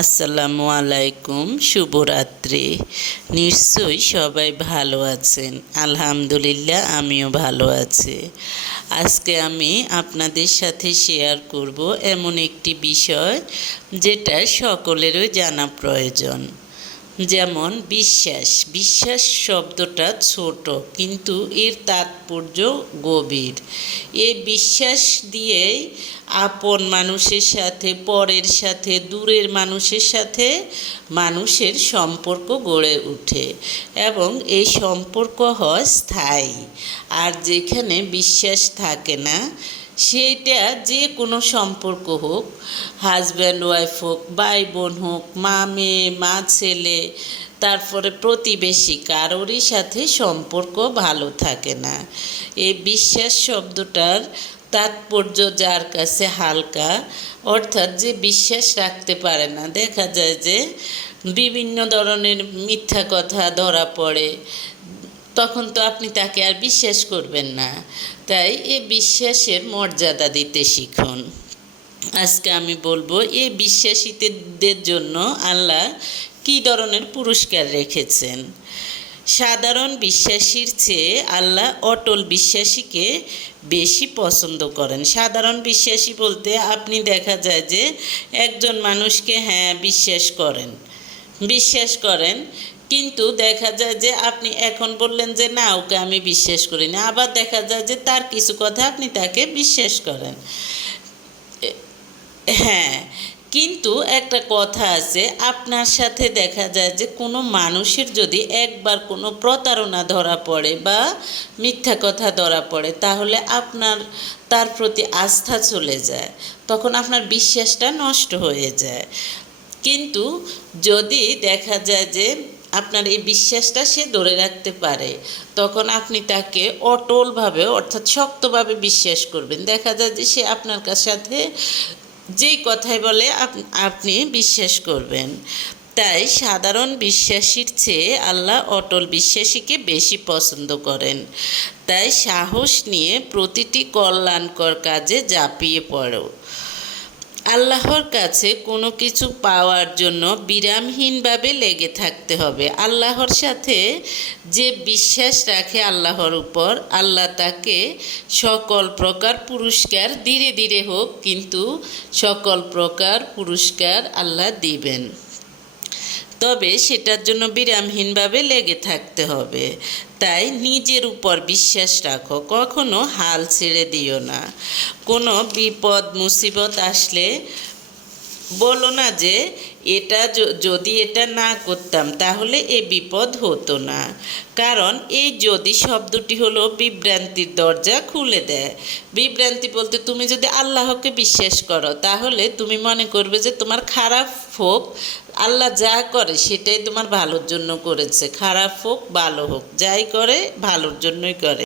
আসসালামু আলাইকুম, শুভরাত্রি। নিশ্চয়ই সবাই ভালো আছেন। আলহামদুলিল্লাহ, আমিও ভালো আছি। আজকে আমি আপনাদের সাথে শেয়ার করব এমন একটি বিষয় যেটা সকলেরই জানা প্রয়োজন। যেমন বিশ্বাস। বিশ্বাস শব্দটা ছোট, কিন্তু এর তাৎপর্য গভীর। এই বিশ্বাস দিয়েই আপন মানুষের সাথে, পরের সাথে, দূরের মানুষের সাথে মানুষের সম্পর্ক গড়ে ওঠে এবং এই সম্পর্ক হয় স্থায়ী। আর যেখানে বিশ্বাস থাকে না, সেটা যে কোনো সম্পর্ক হোক, হাজব্যান্ড ওয়াইফ হোক, ভাই বোন হোক, মা মেয়ে, মা ছেলে, তারপরে প্রতিবেশী, কারোরই সাথে সম্পর্ক ভালো থাকে না। এই বিশ্বাস শব্দটার তাৎপর্য যার কাছে হালকা, অর্থাৎ যে বিশ্বাস রাখতে পারে না, দেখা যায় যে বিভিন্ন ধরনের মিথ্যা কথা ধরা পড়ে, তখন তো আপনি তাকে আর বিশ্বাস করবেন না। তাই এই বিশ্বাসের মর্যাদা দিতে শিখুন। আজকে আমি বলবো এই বিশ্বাসীদের জন্য আল্লাহ কী ধরনের পুরস্কার রেখেছেন। সাধারণ বিশ্বাসীর চেয়ে আল্লাহ অটল বিশ্বাসীকে বেশি পছন্দ করেন। সাধারণ বিশ্বাসী বলতে আপনি দেখা যায় যে একজন মানুষকে বিশ্বাস করেন, কিন্তু দেখা যায় যে আপনি এখন বললেন যে না, ওকে আমি বিশ্বাস করি না, আবার দেখা যায় যে তার কিছু কথা আপনি তাকে বিশ্বাস করেন। হ্যাঁ, কিন্তু একটা কথা আছে, আপনার সাথে দেখা যায় যে কোনো মানুষের যদি একবার কোনো প্রতারণা ধরা পড়ে বা মিথ্যা কথা ধরা পড়ে, তাহলে আপনার তার প্রতি আস্থা চলে যায়, তখন আপনার বিশ্বাসটা নষ্ট হয়ে যায়। কিন্তু যদি দেখা যায় যে আপনার এই বিশ্বাসটা সে ধরে রাখতে পারে, তখন আপনি তাকে অটলভাবে, অর্থাৎ শক্তভাবে বিশ্বাস করবেন। দেখা যায় যে সে আপনার সাথে যেই কথাই বলে আপনি বিশ্বাস করবেন। তাই সাধারণ বিশ্বাসীর চেয়ে আল্লাহ অটল বিশ্বাসীকে বেশি পছন্দ করেন। তাই সাহস নিয়ে প্রতিটি কল্যাণকর কাজে ঝাঁপিয়ে পড়ো। আল্লাহর কাছে কোনো কিছু পাওয়ার জন্য বিরামহীনভাবে লেগে থাকতে হবে। আল্লাহর সাথে যে বিশ্বাস রাখে আল্লাহর উপর, আল্লাহ তাকে সকল প্রকার পুরস্কার, ধীরে ধীরে হোক, কিন্তু সকল প্রকার পুরস্কার আল্লাহ দিবেন। তবে সেটার জন্য বিরামহীনভাবে লেগে থাকতে হবে। তাই নিজের উপর বিশ্বাস রাখো, কখনো হাল ছেড়ে দিও না। কোনো বিপদ মুসিবত আসলে বলো না যে যদি এটা না করতাম তাহলে এ বিপদ হতো না। কারণ এই যদি শব্দটি হলো বিভ্রান্তির দরজা খুলে দেয়। বিভ্রান্তি বলতে, তুমি যদি আল্লাহকে বিশ্বাস করো, তাহলে তুমি মনে করবে যে তোমার খারাপ হোক, আল্লাহ যা করে সেটাই তোমার ভালোর জন্য করেছে। খারাপ হোক ভালো হোক, যাই করে ভালোর জন্যই করে।